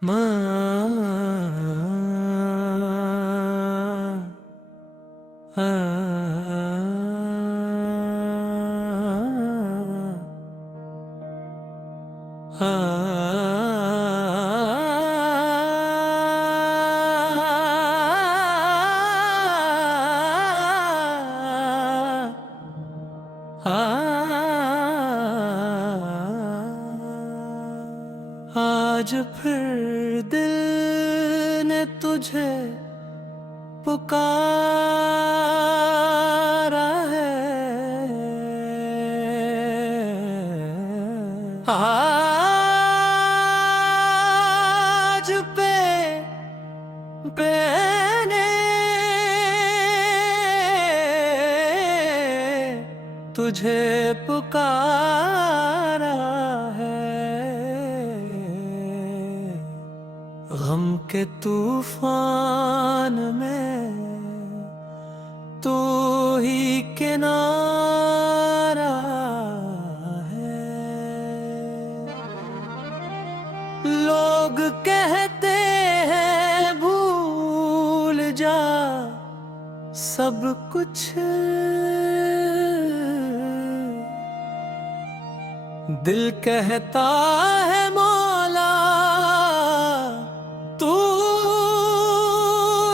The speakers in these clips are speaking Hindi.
आज फिर दिल ने तुझे पुकारा है। आज मैंने तुझे पुकारा है। गम के तूफान में तू ही किनारा है। लोग कहते हैं भूल जा सब कुछ, दिल कहता है मौला तू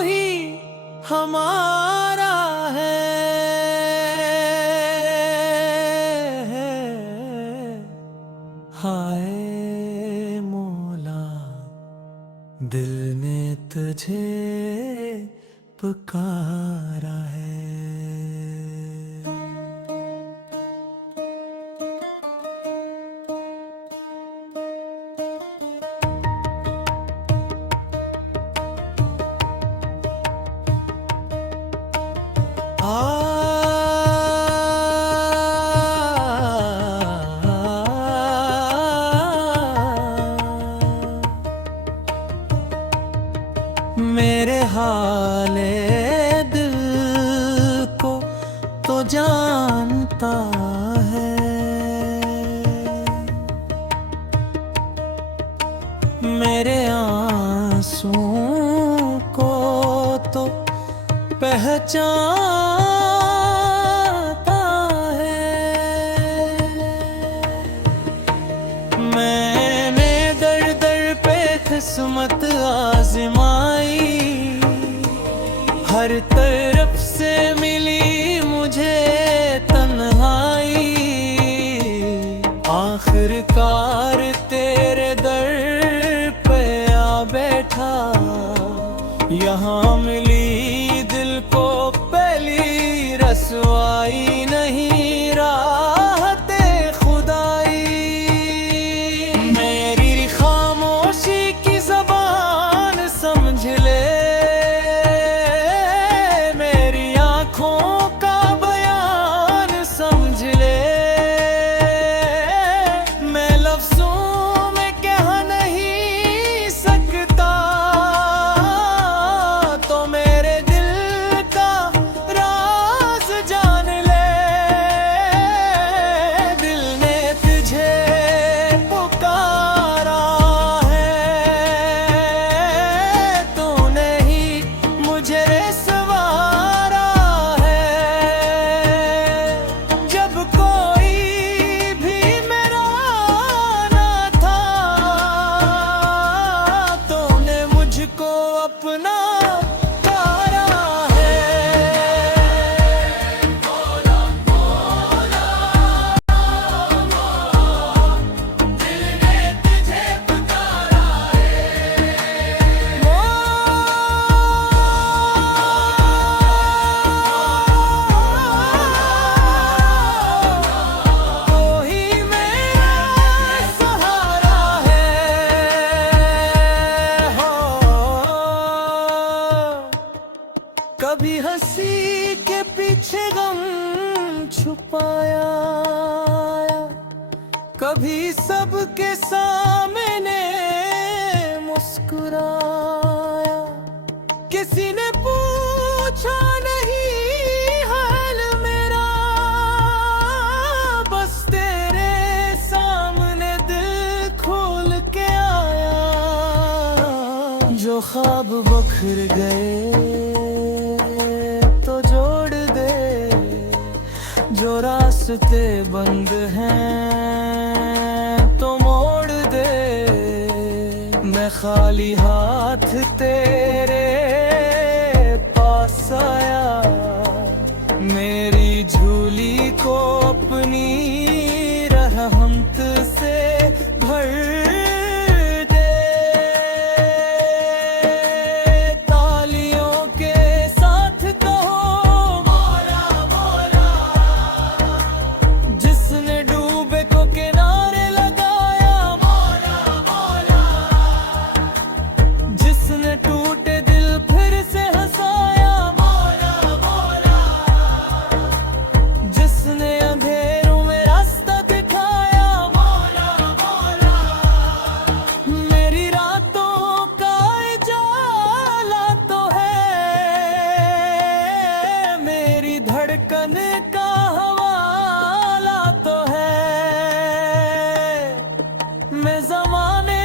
ही हमारा है। हाय मौला दिल ने तुझे पुकारा है। मेरे हाले दिल को तो जानता है, मेरे आंसुओं को तो पहचानता है। मैंने दर दर पे किस्मत आजमाई, हर तरफ से मिली मुझे तन्हाई। आखिरकार तेरे दर पे आ बैठा, यहाँ मिली दिल को पहली रसवाई। नहीं राहते खुदाई, मेरी खामोशी की ज़बान समझ ले, मेरी आँखों का बयान समझ ले। मैं लफ्ज़ों में कह नहीं सकता, तो मेरे दिल का राज जान ले। दिल ने तुझे पुकारा है, तूने ही मुझे संवारा है। जब कोई भी मेरा ना था, तूने मुझको अपना तारा है। कोई मेरा सहारा है हो। कभी हंसी के पीछे गम छुपाया, कभी सबके सामने मुस्कुराया। किसी ने पूछा नहीं हाल मेरा, बस तेरे सामने दिल खोल के आया। जो ख्वाब बखर गए तो जोड़ दे, जो रास्ते बंद हैं तो मोड़ दे। मैं खाली हाथ तेरे पास आया, मेरी झोली को अपनी रहमत से भर दे। तालियों के साथ कहो मौला मौला, जिसने डूबे को किनारे लगाया मौला मौला, जिसने टूटे दिल फिर से हंसाया मौला मौला, जिसने अंधेरों में रास्ता दिखाया मौला मौला। मेरी रातों का उजाला तो है, मेरी धड़कन का हवाला तो है। मैं ज़माने